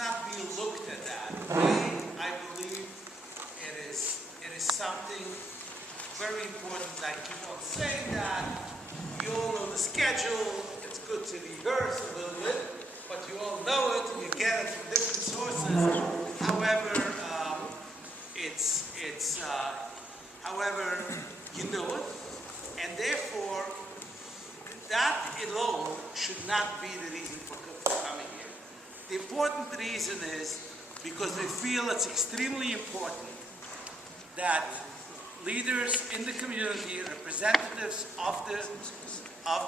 not be looked at that way. I believe it is something very important. I keep on saying that. You all know the schedule. It's good to rehearse a little bit, but you all know it. You get it from different sources. However, however, you know it, and therefore, that alone should not be the reason for coming here. The important reason is because we feel it's extremely important that leaders in the community, representatives of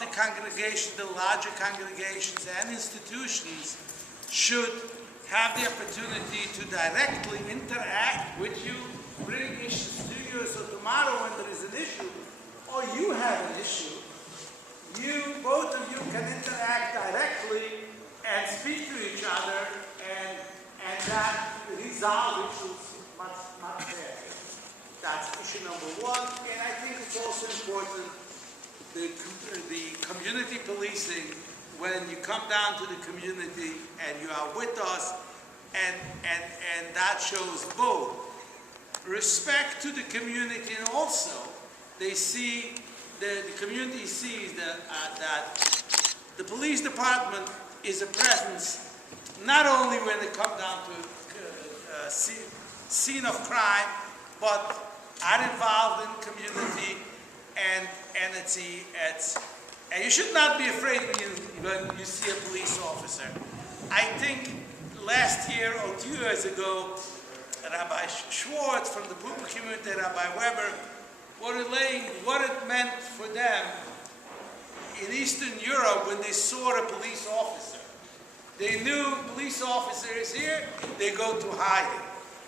the congregation, the larger congregations and institutions should have the opportunity to directly interact with you, bring issues to you, so tomorrow when there is an issue, or you have an issue, both of you can interact directly and speak to each other and that resolve issues much faster. That's issue number one. And I think it's also important, the community policing, when you come down to the community and you are with us, and that shows both respect to the community, and also they see, the community sees that the police department is a presence not only when they come down to scene of crime, but are involved in community, and you should not be afraid when you see a police officer. I think last year or 2 years ago, Rabbi Schwartz from the Bupa community, Rabbi Weber, what it meant for them in Eastern Europe when they saw a police officer. They knew police officer is here, they go to hide.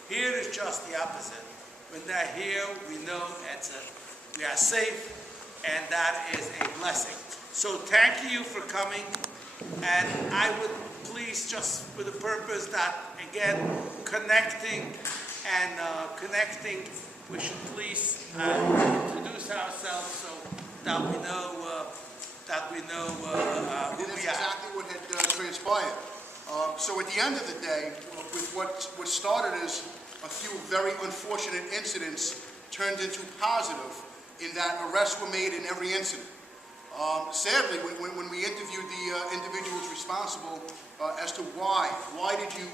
Here is just the opposite. When they're here, we know we are safe, and that is a blessing. So thank you for coming, and I would please, just for the purpose that, again, connecting, we should please introduce ourselves so that we know who we are. That's exactly what had transpired. So at the end of the day, with what started as a few very unfortunate incidents turned into positive in that arrests were made in every incident. Sadly, when we interviewed the individuals responsible as to why did you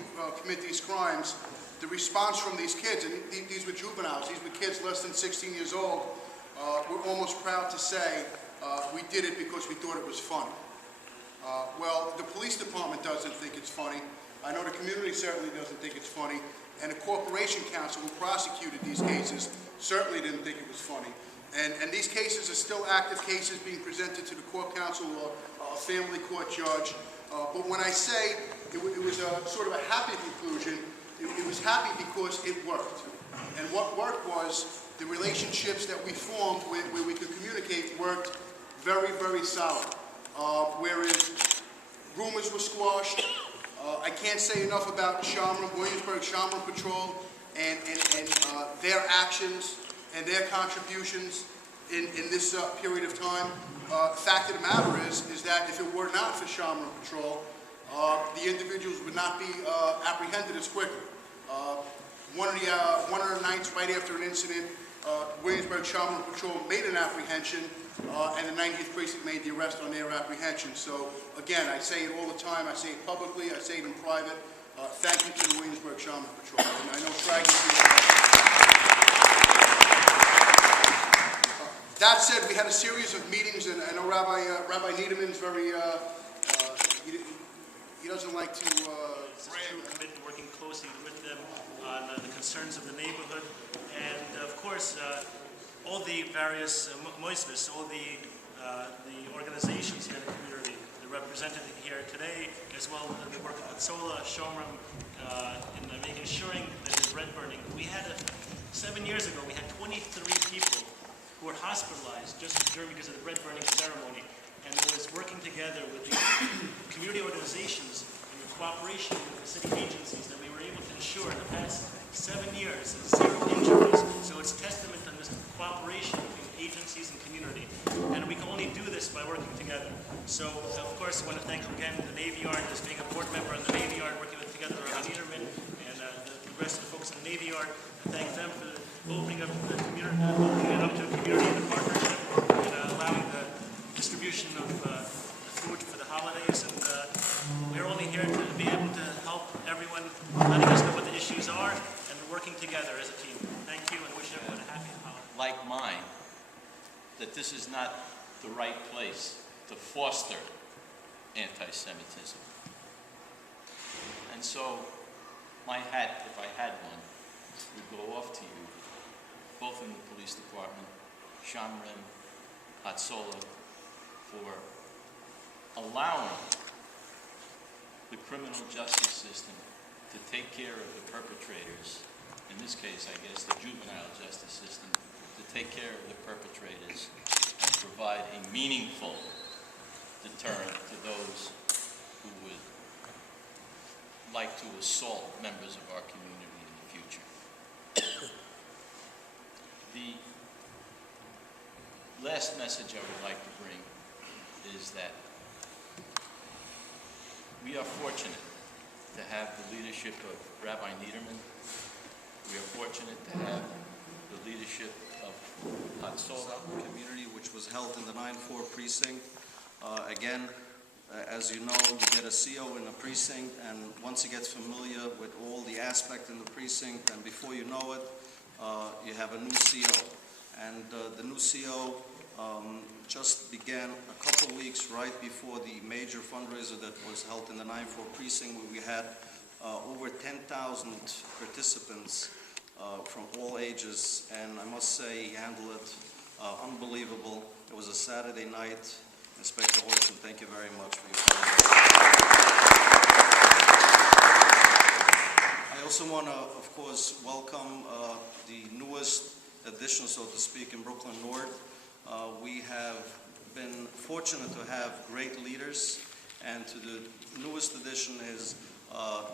commit these crimes, the response from these kids, and these were juveniles, these were kids less than 16 years old, were almost proud to say, we did it because we thought it was funny. Well, the police department doesn't think it's funny. I know the community certainly doesn't think it's funny. And the corporation counsel who prosecuted these cases certainly didn't think it was funny. And these cases are still active cases being presented to the court counsel or a family court judge. But when I say it was a sort of a happy conclusion, it was happy because it worked. And what worked was the relationships that we formed where we could communicate worked very, very solid. Whereas rumors were squashed. I can't say enough about Williamsburg Shamrock Patrol and their actions and their contributions in this period of time. Fact of the matter is that if it were not for Shamrock Patrol, the individuals would not be apprehended as quickly. One of the nights right after an incident, Williamsburg Shamrock Patrol made an apprehension, and the 90th Precinct made the arrest on their apprehension. So again, I say it all the time. I say it publicly. I say it in private. Thank you to the Williamsburg Shamrock Patrol. And I know that said, we had a series of meetings, and I know Rabbi Niederman's very, he doesn't like to commit to working closely with them on the concerns of the neighborhood, and of course, all the various moistus, all the organizations here in the community, they're represented here today, as well as the work of Sola, Shomram, in ensuring that the bread burning. We had 7 years ago, we had 23 people who were hospitalized just because of the bread burning ceremony, and it was working together with the community organizations and the cooperation with the city agencies that we were able to ensure in the past 7 years 0 injuries. So it's testament to this cooperation between agencies and community, and we can only do this by working together. So of course I want to thank again the Navy Yard as being a board member in the Navy Yard, working together on opening up the community, opening it up to the community in a partnership, and allowing the distribution of food for the holidays. And we're only here to be able to help everyone, letting us know what the issues are, and working together as a team. Thank you, and wish everyone a happy holiday. Like mine, that this is not the right place to foster anti-Semitism. And so my hat, if I had one, would go off to you, both in the police department, Shamrim, Hatzola, for allowing the criminal justice system to take care of the perpetrators, in this case, I guess, the juvenile justice system, to take care of the perpetrators and provide a meaningful deterrent to those who would like to assault members of our community in the future. The last message I would like to bring is that we are fortunate to have the leadership of Rabbi Niederman. We are fortunate to have the leadership of Hatzola community, which was held in the 9-4 precinct. Again, as you know, you get a CO in a precinct, and once he gets familiar with all the aspects in the precinct, and before you know it, you have a new CO. And the new CO just began a couple weeks right before the major fundraiser that was held in the 9-4 precinct, where we had over 10,000 participants from all ages, and I must say he handled it unbelievable. It was a Saturday night. Inspector Hoyson, thank you very much for your time. I also want to, of course, welcome the newest addition, so to speak, in Brooklyn North. We have been fortunate to have great leaders, and to the newest addition is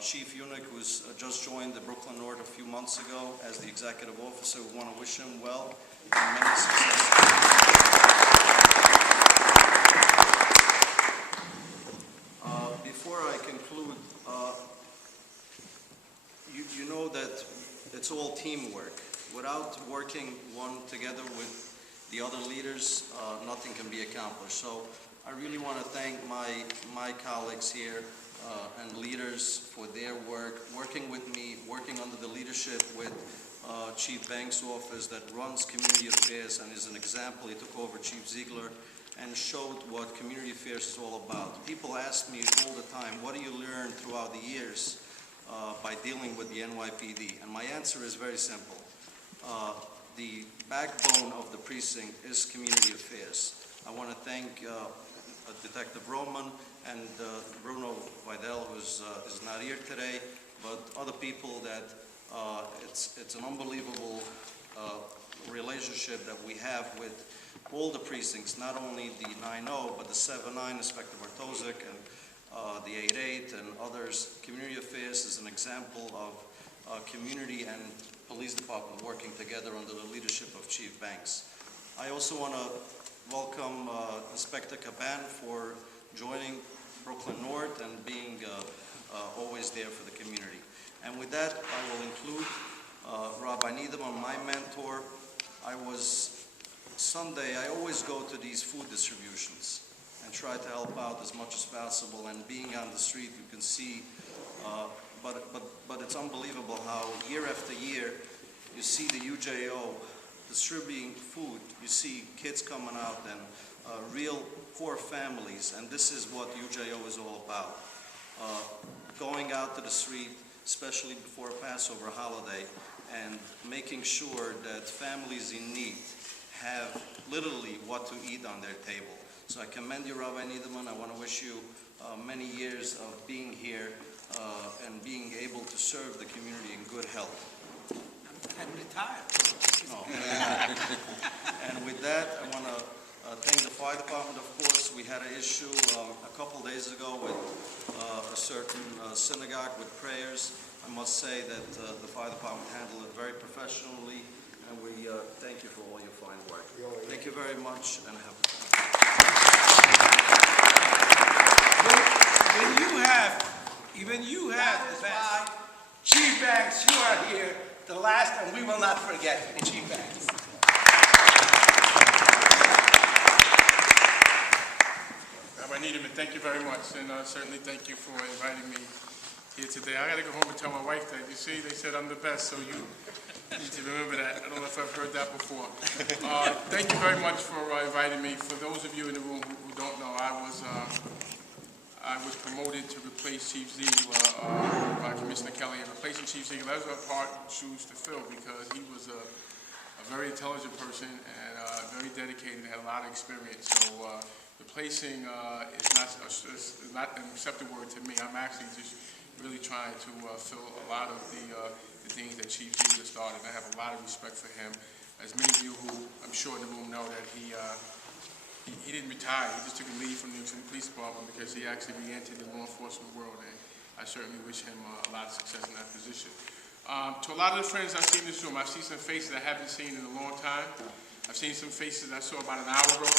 Chief Eunuch, who's just joined the Brooklyn North a few months ago as the executive officer. We want to wish him well and many successes. Before I conclude, you know that it's all teamwork. Without working one together with the other leaders, nothing can be accomplished. So I really want to thank my colleagues here and leaders for their work, working with me, working under the leadership with Chief Banks' office that runs community affairs and is an example. He took over Chief Ziegler and showed what community affairs is all about. People ask me all the time, what do you learn throughout the years by dealing with the NYPD? And my answer is very simple. The backbone of the precinct is community affairs. I want to thank Detective Roman and Bruno Vidal, who is not here today, but other people that it's an unbelievable relationship that we have with all the precincts, not only the 9-0, but the 7-9, Inspector Bartosik, and the 8-8, and others. Community affairs is an example of community and police department working together under the leadership of Chief Banks. I also want to welcome Inspector Caban for joining Brooklyn North and being always there for the community. And with that, I will include Rabbi Niederman, my mentor. Sunday, I always go to these food distributions and try to help out as much as possible. And being on the street, you can see, but it's unbelievable how year after year, you see the UJO distributing food. You see kids coming out and real poor families, and this is what UJO is all about. Going out to the street, especially before Passover holiday, and making sure that families in need have literally what to eat on their table. So I commend you, Rabbi Niederman. I want to wish you many years of being here and being able to serve the community in good health. I'm retired. Oh. And with that, I want to thank the fire department, of course. We had an issue a couple days ago with a certain synagogue with prayers. I must say that the fire department handled it very professionally, and we thank you for all your fine work. Thank you very much, and have a good When you have the best. Chief Banks, you are here. the last, and we will not forget, Chief Engel. Rabbi Needleman, thank you very much, and certainly thank you for inviting me here today. I got to go home and tell my wife that. You see, they said I'm the best, so you need to remember that. I don't know if I've heard that before. Thank you very much for inviting me. For those of you in the room who don't know, I was promoted to replace Chief Ziegler by Commissioner Kelly, and replacing Chief Ziegler, that was a hard shoes to fill because he was a very intelligent person and very dedicated and had a lot of experience. So replacing is not an accepted word to me. I'm actually just really trying to fill a lot of the things that Chief Ziegler started. I have a lot of respect for him. As many of you who I'm sure in the room know that he didn't retire. He just took a leave from the New York City Police Department because he actually re-entered the law enforcement world, and I certainly wish him a lot of success in that position. To a lot of the friends I see in this room, I've seen some faces I haven't seen in a long time. I've seen some faces I saw about an hour ago.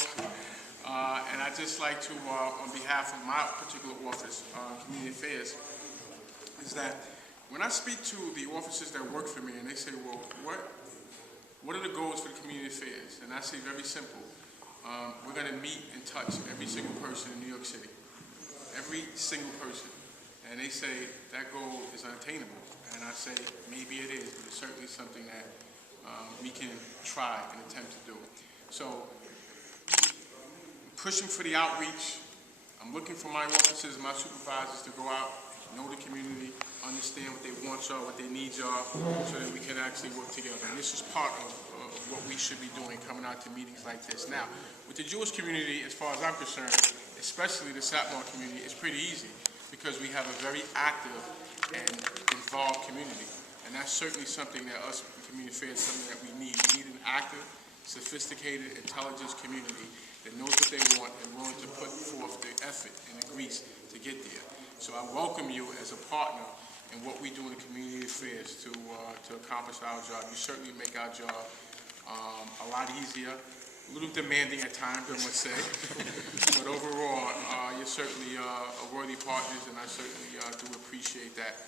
And I'd just like to, on behalf of my particular office, Community Affairs, is that when I speak to the officers that work for me and they say, well, what are the goals for the Community Affairs? And I say very simple. We're going to meet and touch every single person in New York City. Every single person. And they say that goal is unattainable. And I say, maybe it is, but it's certainly something that we can try and attempt to do. So, pushing for the outreach. I'm looking for my officers and my supervisors to go out, know the community, understand what their wants are, what their needs are, so that we can actually work together. And this is part of what we should be doing, coming out to meetings like this. Now, with the Jewish community, as far as I'm concerned, especially the Satmar community, it's pretty easy because we have a very active and involved community. And that's certainly something that us, Community Affairs, something that we need. We need an active, sophisticated, intelligence community that knows what they want and willing to put forth the effort and the grease to get there. So I welcome you as a partner in what we do in the Community Affairs to accomplish our job. You certainly make our job a lot easier, a little demanding at times, I must say. But overall, you're certainly a worthy partners, and I certainly do appreciate that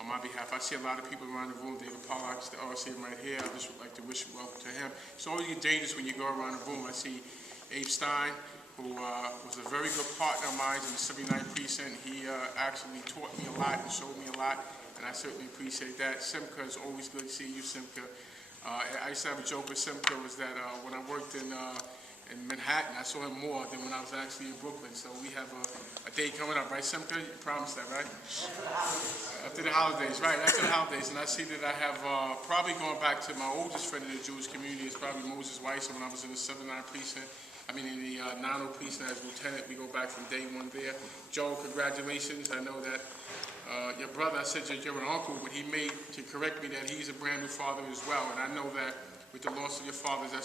on my behalf. I see a lot of people around the room. David Pollack, I see him right here. I just would like to wish welcome to him. It's always dangerous when you go around the room. I see Abe Stein, who was a very good partner of mine in the 79th Precinct. He actually taught me a lot and showed me a lot, and I certainly appreciate that. Simca, it's always good to see you, Simca. I used to have a joke with Simca was that when I worked in Manhattan, I saw him more than when I was actually in Brooklyn. So we have a day coming up, right, Simca? You promised that, right? After the holidays, right, after the holidays. And I see that I have probably going back to my oldest friend in the Jewish community is probably Moses Weiss. When I was in the 79th Precinct, in the 90 Precinct as lieutenant, we go back from day one there. Joe, congratulations. I know that your brother, I said you're an uncle, but he made to correct me that he's a brand new father as well. And I know that with the loss of your father, that's